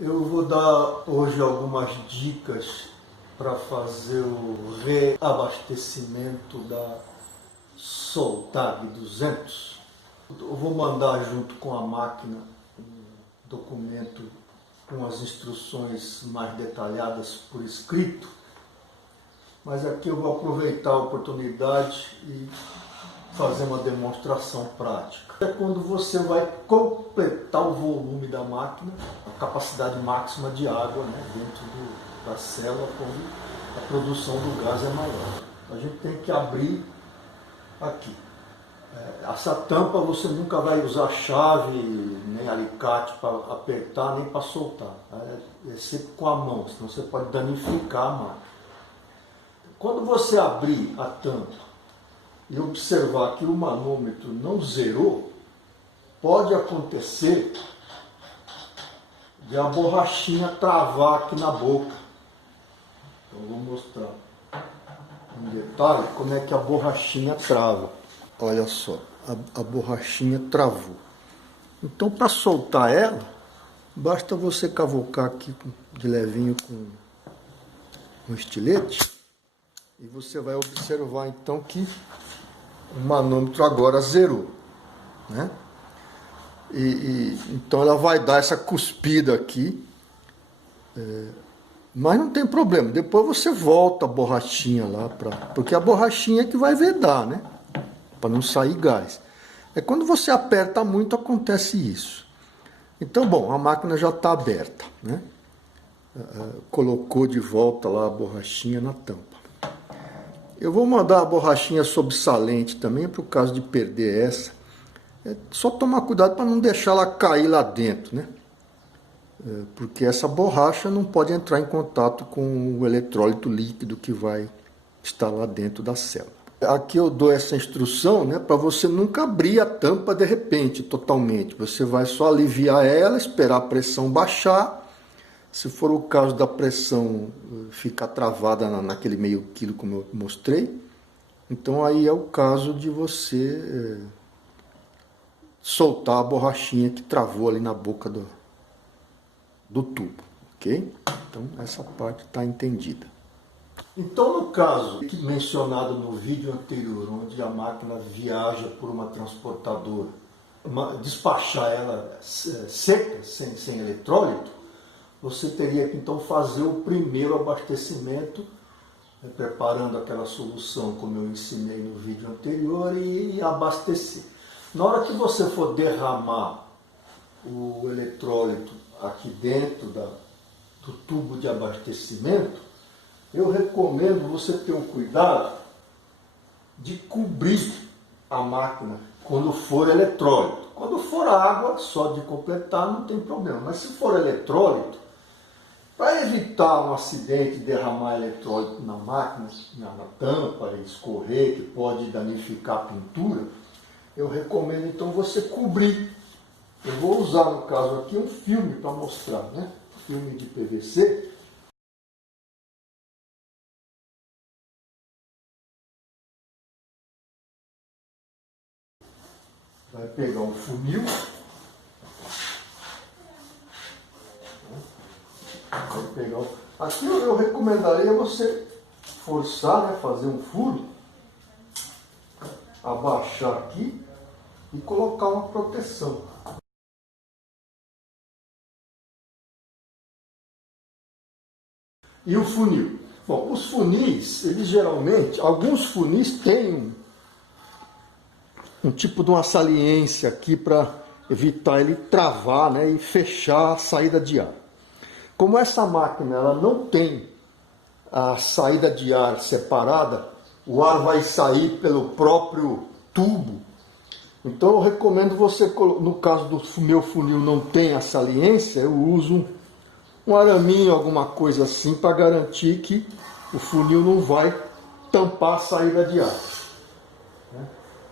Eu vou dar hoje algumas dicas para fazer o reabastecimento da Soltag 200. Eu vou mandar junto com a máquina um documento com as instruções mais detalhadas por escrito, mas aqui eu vou aproveitar a oportunidade e fazer uma demonstração prática. É quando você vai completar o volume da máquina, a capacidade máxima de água, né, dentro da célula, quando a produção do gás é maior. A gente tem que abrir aqui. Essa tampa você nunca vai usar chave, nem alicate para apertar, nem para soltar. É sempre com a mão, senão você pode danificar a máquina. Quando você abrir a tampa e observar que o manômetro não zerou, pode acontecer de a borrachinha travar aqui na boca. Então eu vou mostrar em detalhe como é que a borrachinha trava. Olha só, a borrachinha travou. Então, para soltar ela, basta você cavocar aqui de levinho com um estilete e você vai observar então que o manômetro agora zerou, né? Então ela vai dar essa cuspida aqui, mas não tem problema. Depois você volta a borrachinha lá, porque a borrachinha é que vai vedar, né? Para não sair gás. É quando você aperta muito acontece isso. Então, bom, a máquina já está aberta, né? Colocou de volta lá a borrachinha na tampa. Eu vou mandar a borrachinha sobressalente também, para o caso de perder essa. É só tomar cuidado para não deixar ela cair lá dentro, né? Porque essa borracha não pode entrar em contato com o eletrólito líquido que vai estar lá dentro da célula. Aqui eu dou essa instrução, né, para você nunca abrir a tampa de repente, totalmente. Você vai só aliviar ela, esperar a pressão baixar. Se for o caso da pressão ficar travada naquele meio quilo como eu mostrei, então aí é o caso de você soltar a borrachinha que travou ali na boca do tubo, ok? Então essa parte está entendida. Então, no caso que mencionado no vídeo anterior, onde a máquina viaja por uma transportadora, despachar ela seca, sem eletrólito, você teria que então fazer o primeiro abastecimento, preparando aquela solução como eu ensinei no vídeo anterior, e abastecer. Na hora que você for derramar o eletrólito aqui dentro do tubo de abastecimento, eu recomendo você ter o cuidado de cobrir a máquina quando for eletrólito. Quando for água, só de completar não tem problema. Mas se for eletrólito, para evitar um acidente, derramar eletrólito na máquina, na tampa, escorrer, que pode danificar a pintura, eu recomendo então você cobrir. Eu vou usar no caso aqui um filme para mostrar, né? Filme de PVC. Vai pegar um funil, aqui eu recomendaria você forçar, né, fazer um furo, abaixar aqui e colocar uma proteção. E o funil? Bom, os funis, eles geralmente, alguns funis têm um tipo de uma saliência aqui para evitar ele travar, né, e fechar a saída de ar. Como essa máquina ela não tem a saída de ar separada, o ar vai sair pelo próprio tubo. Então eu recomendo você, no caso do meu funil não tem a saliência, eu uso um araminho, alguma coisa assim, para garantir que o funil não vai tampar a saída de ar.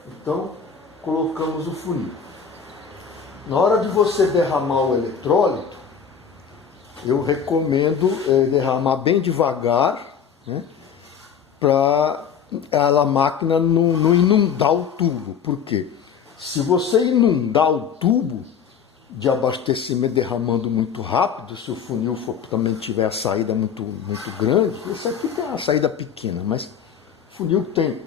Então, colocamos o funil. Na hora de você derramar o eletrólito, eu recomendo derramar bem devagar, né, para a máquina não inundar o tubo. Por quê? Se você inundar o tubo, de abastecimento derramando muito rápido, se o funil também tiver a saída muito grande. Esse aqui tem uma saída pequena, mas o funil tem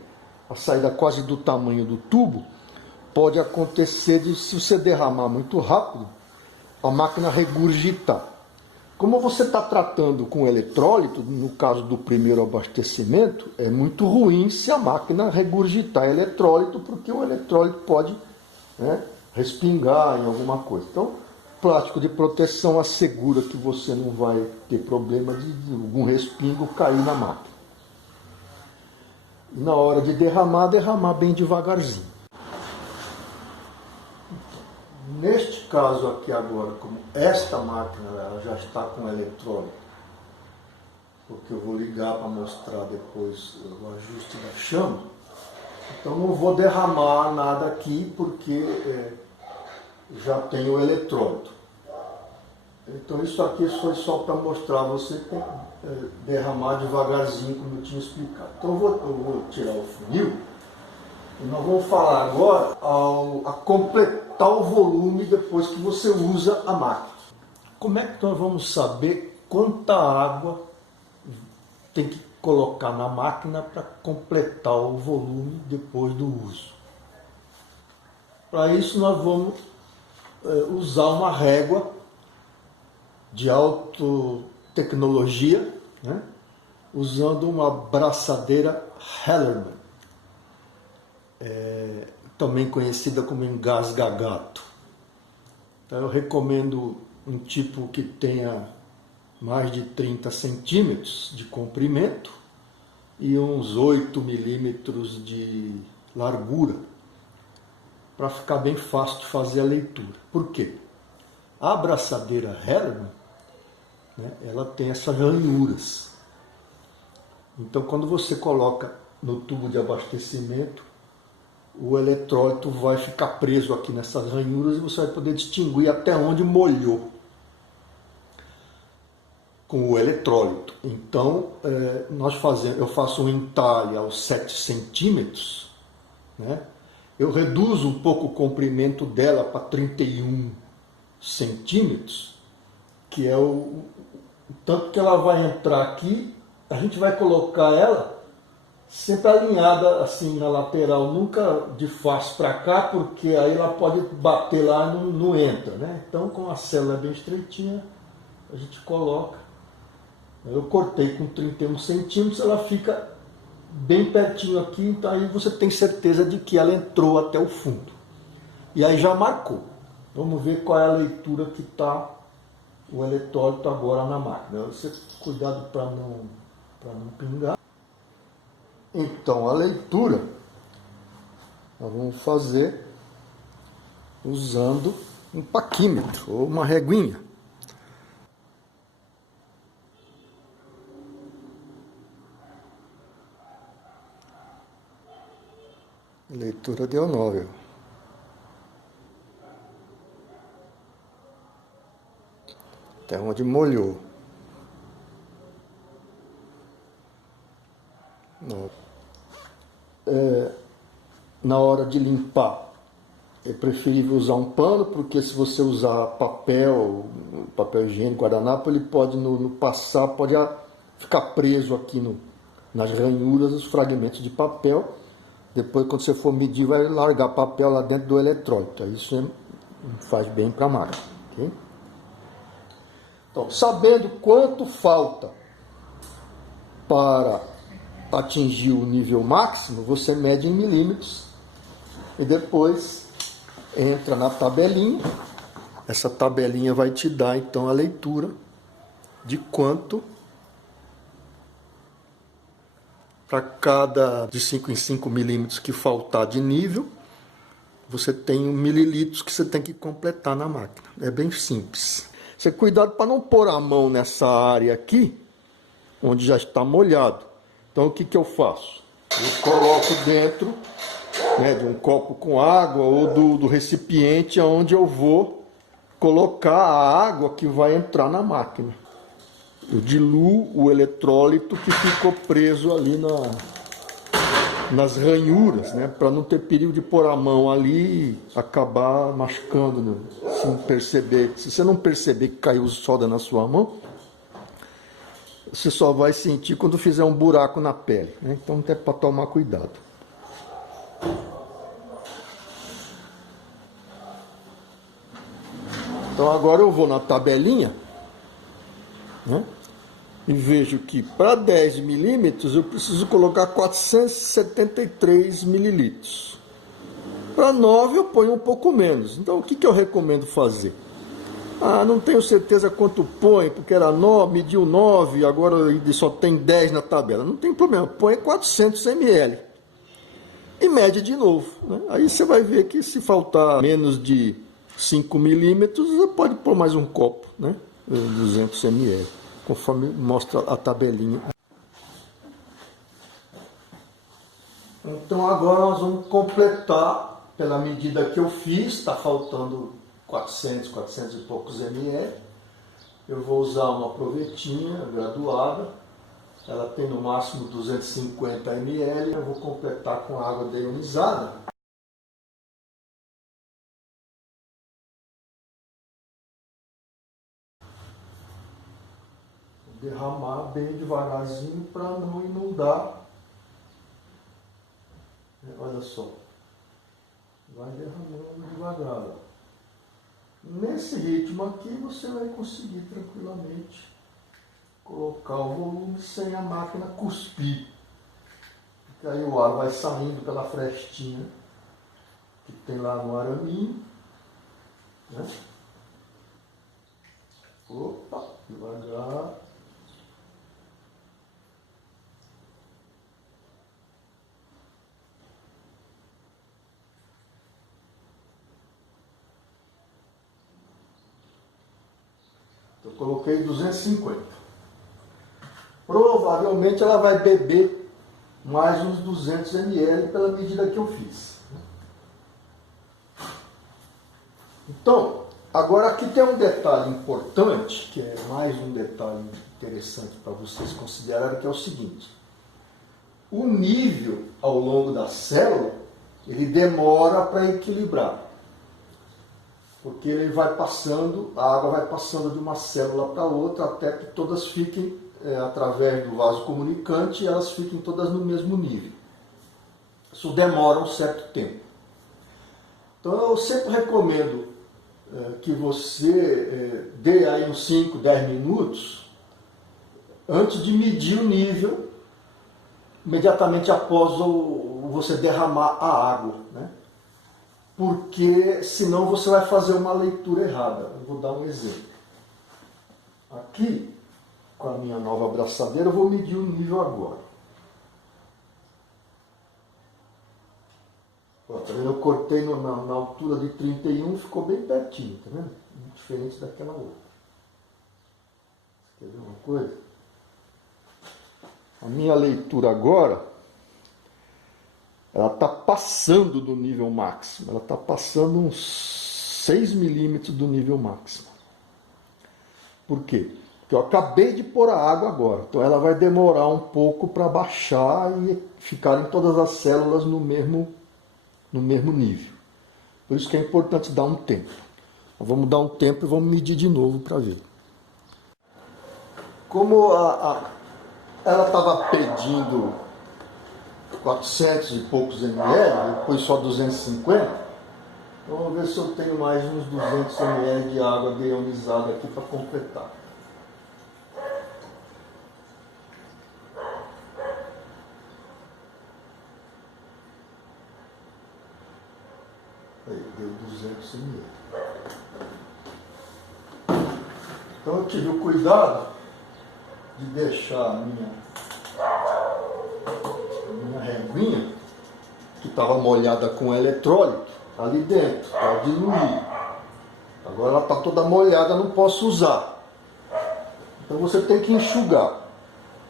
a saída quase do tamanho do tubo, pode acontecer de, se você derramar muito rápido, a máquina regurgitar. Como você está tratando com eletrólito, no caso do primeiro abastecimento, é muito ruim se a máquina regurgitar eletrólito, porque o eletrólito pode, né, respingar em alguma coisa. Então, plástico de proteção assegura que você não vai ter problema de algum respingo cair na máquina. E na hora de derramar bem devagarzinho. Neste caso aqui agora, como esta máquina ela já está com eletrólito, porque eu vou ligar para mostrar depois o ajuste da chama, então não vou derramar nada aqui porque já tem o eletrólito. Então isso aqui foi só para mostrar a você que tem que derramar devagarzinho, como eu tinha explicado. Então eu vou tirar o funil e nós vamos falar agora a completar o volume depois que você usa a máquina. Como é que nós vamos saber quanta água tem que colocar na máquina para completar o volume depois do uso? Para isso nós vamos usar uma régua de alta tecnologia, né? Usando uma braçadeira Hellerman, também conhecida como engasga-gato. Então eu recomendo um tipo que tenha mais de 30 centímetros de comprimento e uns 8 milímetros de largura, para ficar bem fácil de fazer a leitura. Por quê? A abraçadeira Hellerman, né, ela tem essas ranhuras. Então, quando você coloca no tubo de abastecimento, o eletrólito vai ficar preso aqui nessas ranhuras e você vai poder distinguir até onde molhou com o eletrólito. Então, eu faço um entalhe aos 7 centímetros, né? Eu reduzo um pouco o comprimento dela para 31 centímetros, que é o tanto que ela vai entrar aqui. A gente vai colocar ela sempre alinhada assim na lateral, nunca de face para cá, porque aí ela pode bater lá e não entra, né? Então, com a célula bem estreitinha, a gente coloca. Eu cortei com 31 centímetros, ela fica bem pertinho aqui, então aí você tem certeza de que ela entrou até o fundo. E aí já marcou. Vamos ver qual é a leitura que está o eletrólito agora na máquina. Você cuidado para não pingar. Então a leitura nós vamos fazer usando um paquímetro ou uma reguinha. Leitura deu 9. Até onde molhou. Na hora de limpar, é preferível usar um pano, porque se você usar papel higiênico, guardanapo, ele pode no passar, pode ficar preso aqui nas ranhuras, os fragmentos de papel. Depois, quando você for medir, vai largar papel lá dentro do eletrólito. Isso não faz bem para a máquina. Okay? Então, sabendo quanto falta para atingir o nível máximo, você mede em milímetros e depois entra na tabelinha. Essa tabelinha vai te dar então a leitura de quanto para cada de 5 em 5 milímetros que faltar de nível, você tem 1 mililitros que você tem que completar na máquina. É bem simples. Você cuidado para não pôr a mão nessa área aqui, onde já está molhado. Então o que eu faço? Eu coloco dentro, né, de um copo com água ou do recipiente onde eu vou colocar a água que vai entrar na máquina. Eu diluo o eletrólito que ficou preso ali nas ranhuras, né? Para não ter perigo de pôr a mão ali e acabar machucando, né? Sem perceber. Se você não perceber que caiu solda na sua mão, você só vai sentir quando fizer um buraco na pele, né? Então tem para tomar cuidado. Então agora eu vou na tabelinha, né? E vejo que para 10 milímetros eu preciso colocar 473 mililitros. Para 9 eu ponho um pouco menos. Então o que eu recomendo fazer? Ah, não tenho certeza quanto põe, porque era 9, mediu 9, agora só tem 10 na tabela. Não tem problema, põe 400 ml. E mede de novo, né? Aí você vai ver que se faltar menos de 5 milímetros, você pode pôr mais um copo, né? 200 ml, conforme mostra a tabelinha. Então agora nós vamos completar pela medida que eu fiz, está faltando 400 e poucos ml. Eu vou usar uma provetinha graduada, ela tem no máximo 250 ml, eu vou completar com água deionizada. Vou derramar bem devagarzinho para não inundar. Olha só, vai derramando devagar. Nesse ritmo aqui você vai conseguir tranquilamente colocar o volume sem a máquina cuspir. Porque aí o ar vai saindo pela frestinha que tem lá no araminho, né? Opa, devagar. Eu coloquei 250. Provavelmente ela vai beber mais uns 200 ml pela medida que eu fiz. Então, agora aqui tem um detalhe importante, que é mais um detalhe interessante para vocês considerarem, que é o seguinte. O nível ao longo da célula, ele demora para equilibrar. Porque ele vai passando, a água vai passando de uma célula para outra até que todas fiquem, através do vaso comunicante, elas fiquem todas no mesmo nível. Isso demora um certo tempo. Então eu sempre recomendo que você dê aí uns 5, 10 minutos antes de medir o nível, imediatamente após você derramar a água, né? Porque senão você vai fazer uma leitura errada. Eu vou dar um exemplo. Aqui, com a minha nova abraçadeira, eu vou medir o nível agora. Ó, tá vendo? Eu cortei na altura de 31, ficou bem pertinho, tá vendo? Diferente daquela outra. Quer ver uma coisa? A minha leitura agora, ela está passando do nível máximo. Ela está passando uns 6 milímetros do nível máximo. Por quê? Porque eu acabei de pôr a água agora. Então ela vai demorar um pouco para baixar e ficarem todas as células no mesmo nível. Por isso que é importante dar um tempo. Então, vamos dar um tempo e vamos medir de novo para ver. Como ela estava pedindo 400 e poucos ml, depois só 250, então vamos ver se eu tenho mais uns 200 ml de água deionizada aqui para completar. Aí, deu 200 ml. Então eu tive o cuidado de deixar a minha reguinha, que estava molhada com eletrólito, ali dentro, para diluir. Agora ela está toda molhada, não posso usar. Então você tem que enxugar.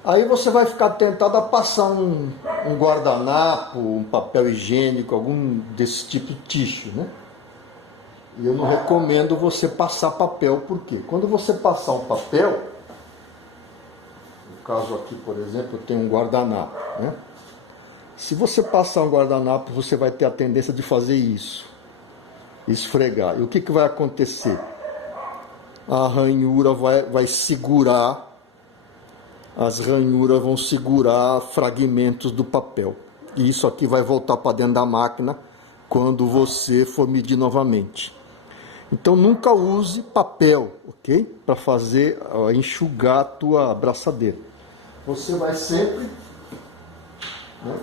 Aí você vai ficar tentado a passar um guardanapo, um papel higiênico, algum desse tipo de tixo, né? E eu não recomendo você passar papel, porque quando você passar um papel, no caso aqui, por exemplo, eu tenho um guardanapo, né? Se você passar um guardanapo, você vai ter a tendência de fazer isso, esfregar. E o que vai acontecer? A ranhura vai segurar, as ranhuras vão segurar fragmentos do papel. E isso aqui vai voltar para dentro da máquina quando você for medir novamente. Então nunca use papel, ok? Para fazer, enxugar a tua abraçadeira. Você vai sempre, né,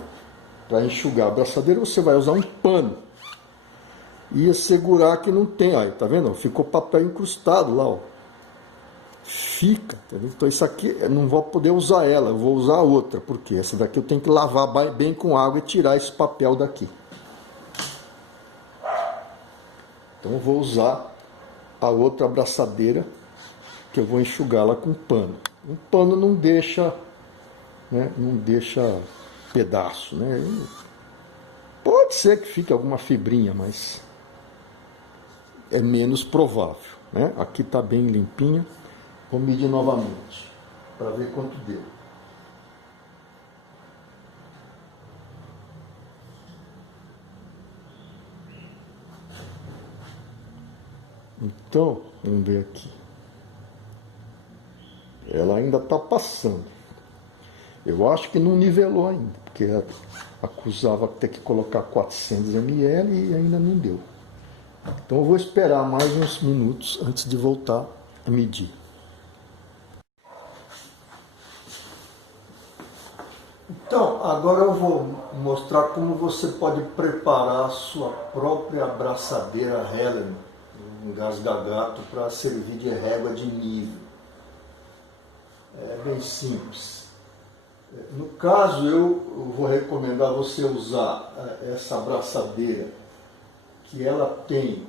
para enxugar a abraçadeira, você vai usar um pano. E assegurar que não tem, aí, tá vendo? Ficou papel incrustado lá, ó. Fica, entendeu? Então isso aqui eu não vou poder usar ela, eu vou usar outra, porque essa daqui eu tenho que lavar bem com água e tirar esse papel daqui. Então eu vou usar a outra abraçadeira, que eu vou enxugá-la com pano. Um pano não deixa, né, não deixa pedaço, né? Pode ser que fique alguma fibrinha, mas é menos provável, né? Aqui está bem limpinha. Vou medir novamente, para ver quanto deu. Então, vamos ver aqui. Ela ainda está passando. Eu acho que não nivelou ainda, porque acusava ter que colocar 400 ml e ainda não deu. Então eu vou esperar mais uns minutos antes de voltar a medir. Então, agora eu vou mostrar como você pode preparar a sua própria abraçadeira Helen, um gasgagato, para servir de régua de nível. É bem simples. No caso, eu vou recomendar você usar essa abraçadeira, que ela tem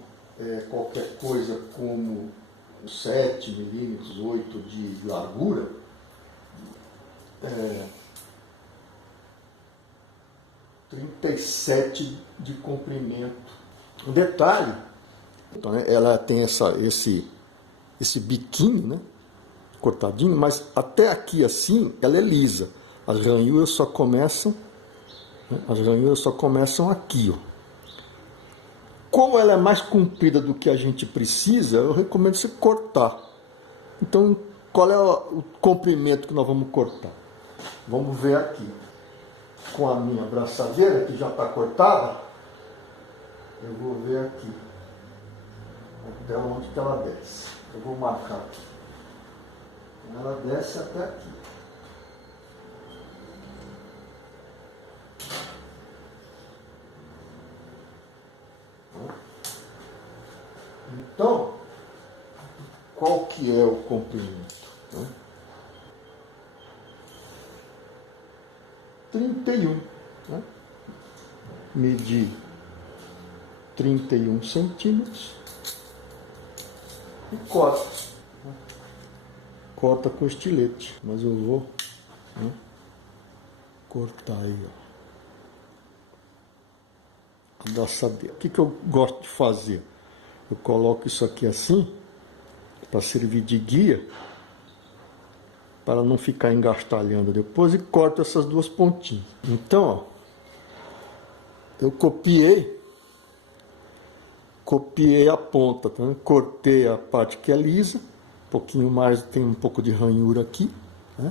qualquer coisa como 7 milímetros, 8 de largura, 37 de comprimento. Um detalhe, então, né, ela tem esse biquinho, né, cortadinho, mas até aqui assim ela é lisa. As ranhuras só começam, né, aqui, ó. Como ela é mais comprida do que a gente precisa, eu recomendo você cortar. Então, qual é o comprimento que nós vamos cortar? Vamos ver aqui. Com a minha abraçadeira, que já está cortada, eu vou ver aqui até onde que ela desce. Eu vou marcar aqui. Ela desce até aqui. Então, qual que é o comprimento? 31. Né? Medi 31 centímetros e corta. Corta com estilete, mas eu vou, né, cortar aí, ó, a abraçadeira. O que eu gosto de fazer? Eu coloco isso aqui assim, para servir de guia, para não ficar engastalhando depois, e corto essas duas pontinhas. Então, ó, eu copiei a ponta, tá? Cortei a parte que é lisa, um pouquinho mais, tem um pouco de ranhura aqui, né?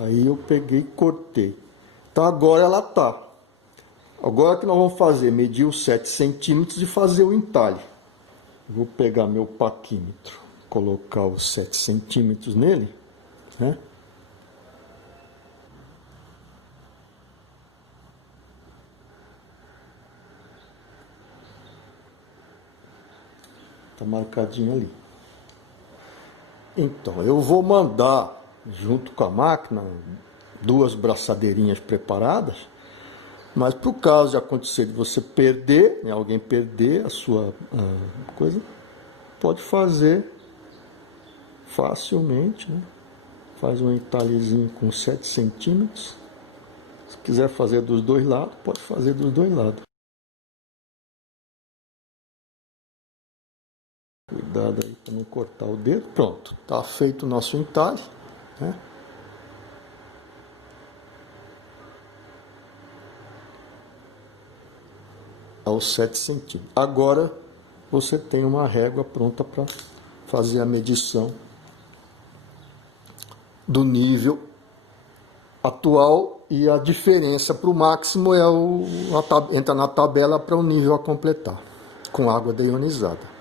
Aí eu peguei e cortei. Então agora ela tá. Agora o que nós vamos fazer? Medir os 7 centímetros e fazer o entalhe. Vou pegar meu paquímetro, colocar os 7 centímetros nele, né? Tá marcadinho ali. Então, eu vou mandar, junto com a máquina, 2 braçadeirinhas preparadas, mas para o caso de acontecer de você perder, né, alguém perder a sua coisa, pode fazer facilmente, né? Faz um entalhezinho com 7 centímetros. Se quiser fazer dos dois lados, pode fazer dos dois lados. Cuidado aí para não cortar o dedo. Pronto, está feito o nosso entalhe, né? aos 7 centímetros. Agora você tem uma régua pronta para fazer a medição do nível atual, e a diferença para o máximo entra na tabela para o nível a completar, com água deionizada.